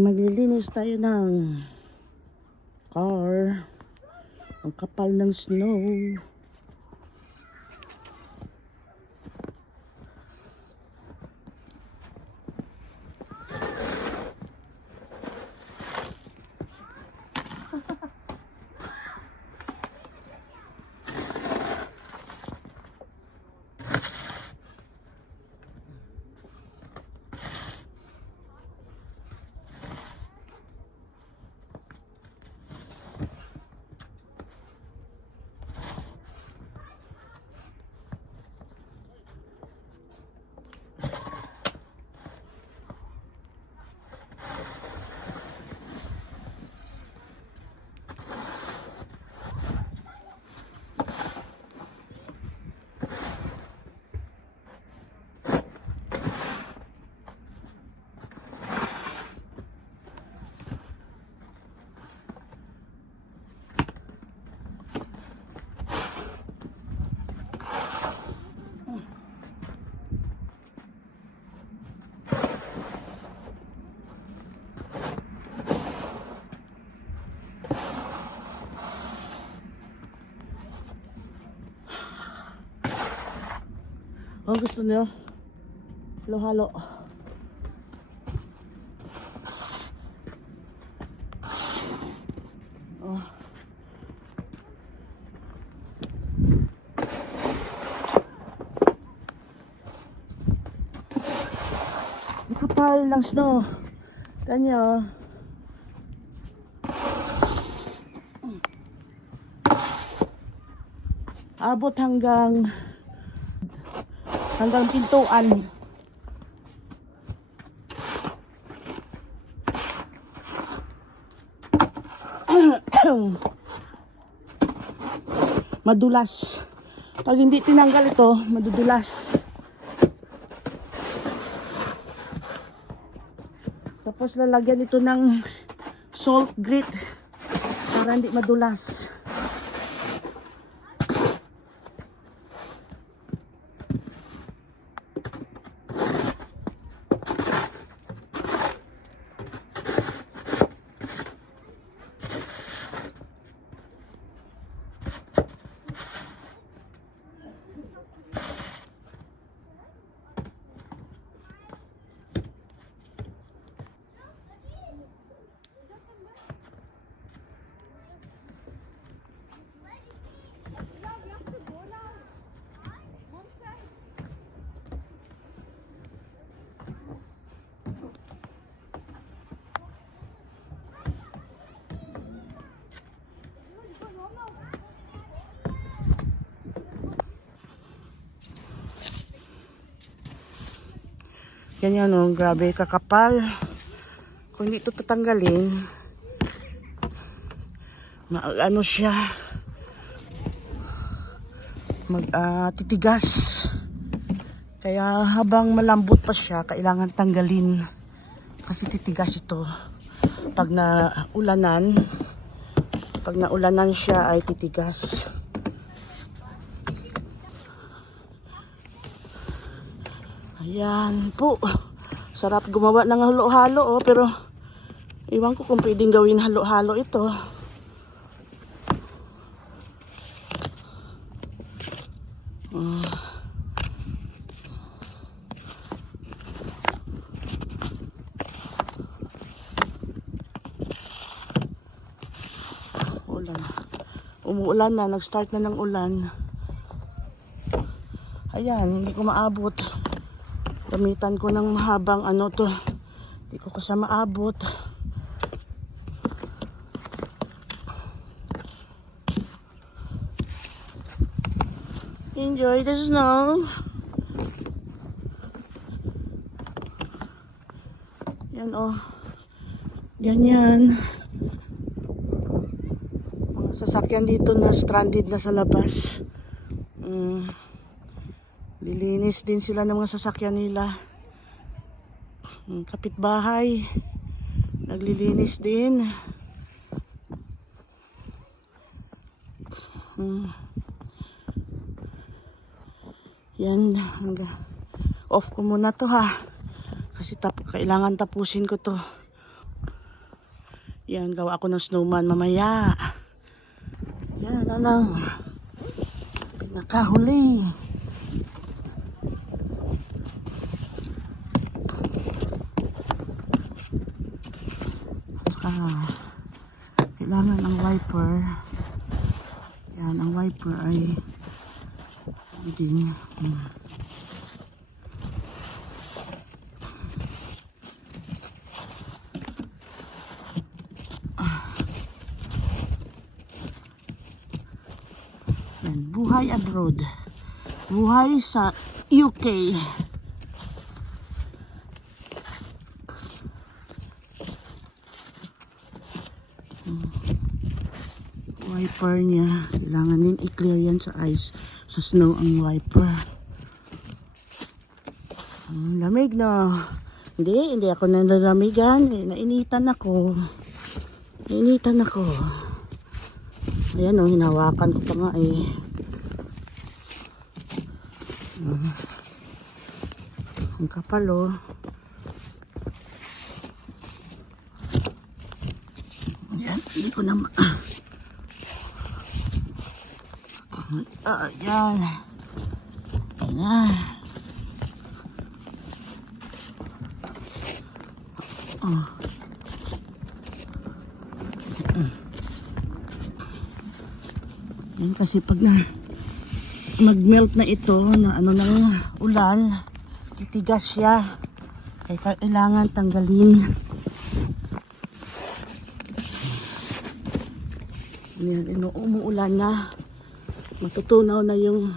Maglilinis tayo ng car. Ang kapal ng snow. Ang gusto niyo? Halo-halo. Oh. Ang kapal ng snow. Tanyo. Abot hanggang pintuan. Madulas. Pag hindi tinanggal ito, madudulas. Tapos lalagyan ito ng salt grit para hindi madulas. Ganyan o, grabe kakapal. Kung hindi ito tatanggalin, ano siya, titigas. Kaya habang malambot pa siya, kailangan tanggalin. Kasi titigas ito. Pag naulanan siya ay titigas. Ayan po. Sarap gumawa ng halo-halo oh, pero iwan ko kung pwedeng gawin halo-halo ito. Ulan. Umuulan na, nag-start na ng ulan. Ayan, hindi ko maabot. Gamitan ko ng mahabang ano to. Hindi ko kasi maabot. Enjoy the snow. Yan oh. Ganyan. Mga sasakyan dito na stranded na sa labas. Lilinis din sila ng mga sasakyan nila. Kapitbahay. naglilinis din. Yan, off ko muna to ha. Kasi kailangan tapusin ko to. Yan, gawa ako ng snowman mamaya. Yan, anong pinakahuli. Saka, kailangan ang wiper. Yan, ang wiper ay din. Yan, buhay abroad. Buhay sa UK. Wiper niya. Kailangan din i-clear yan sa ice. Sa snow ang wiper. Lamig na. Hindi ako nalamigan. Nainitan ako. Ayan o, hinawakan ko pa nga eh. Ang kapal o. Ayan, hindi ko na ayan. Ayan. Yan kasi pag mag-melt na ito na ano ng ulan, titigas siya. Kaya kailangan tanggalin. Yan, umuulan na. Matutunaw na yung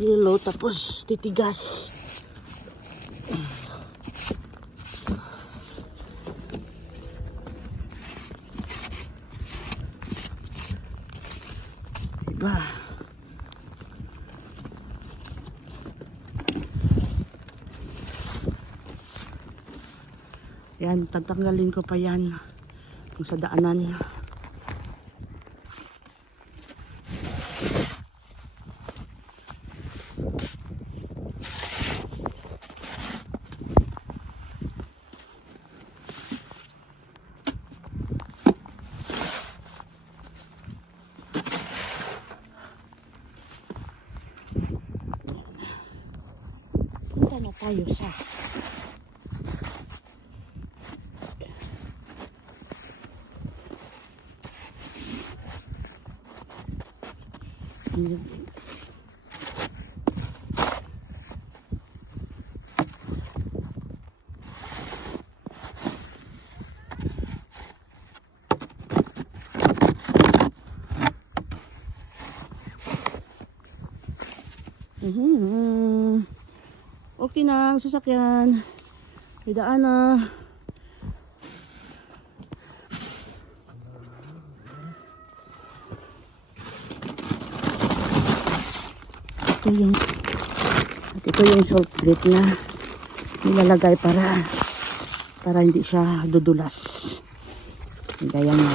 yellow tapos titigas. Diba? Yan, tatanggalin ko pa yan kung sa daanan. Punta na tayo sa okay na ang sasakyan. May daan na. Ito yung salt grate na nilalagay para hindi siya dudulas. Gaya nga.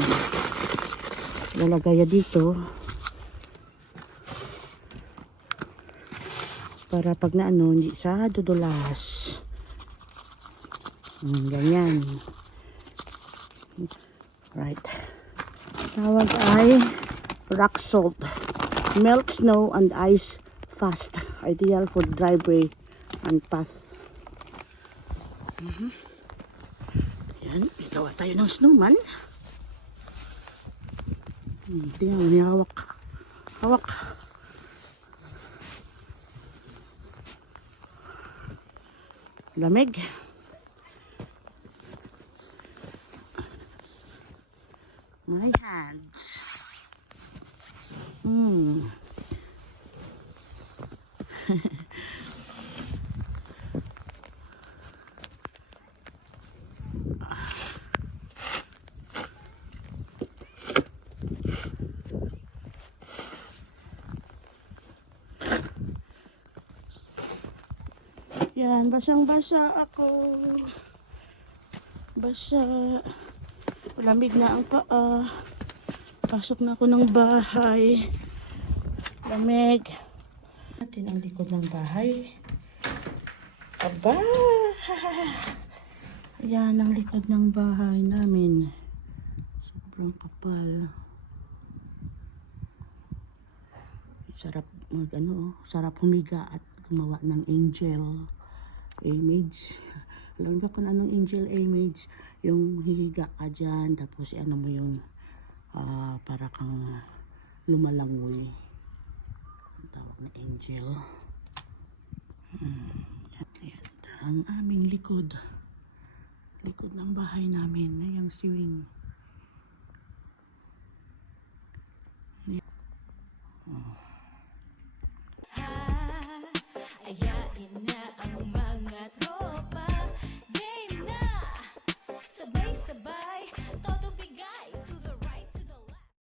Lalagay dito para pag na ano, hindi siya dudulas. Ganyan. Right. Tawag ay rock salt. Melt snow and ice fast. Ideal for driveway and path. Yan. Gawa tayo ng snowman. Tingnan mo, hawak. Hawak. Lamig. My hands. Yan, basang-basa ako. Basa. Lamig na ang paa. Pasok na ako ng bahay. Lamig. Natin ang likod ng bahay. Aba! Ayan ang likod ng bahay namin. Sobrang kapal. Sarap sarap humiga at gumawa ng angel image. Alam ba kung anong angel image? Yung hihiga ka dyan, tapos ano mo yung para kang lumalangoy. Ang tawag na angel. Ayan, ang aming likod. Likod ng bahay namin. Yung siwing. Ayain na ang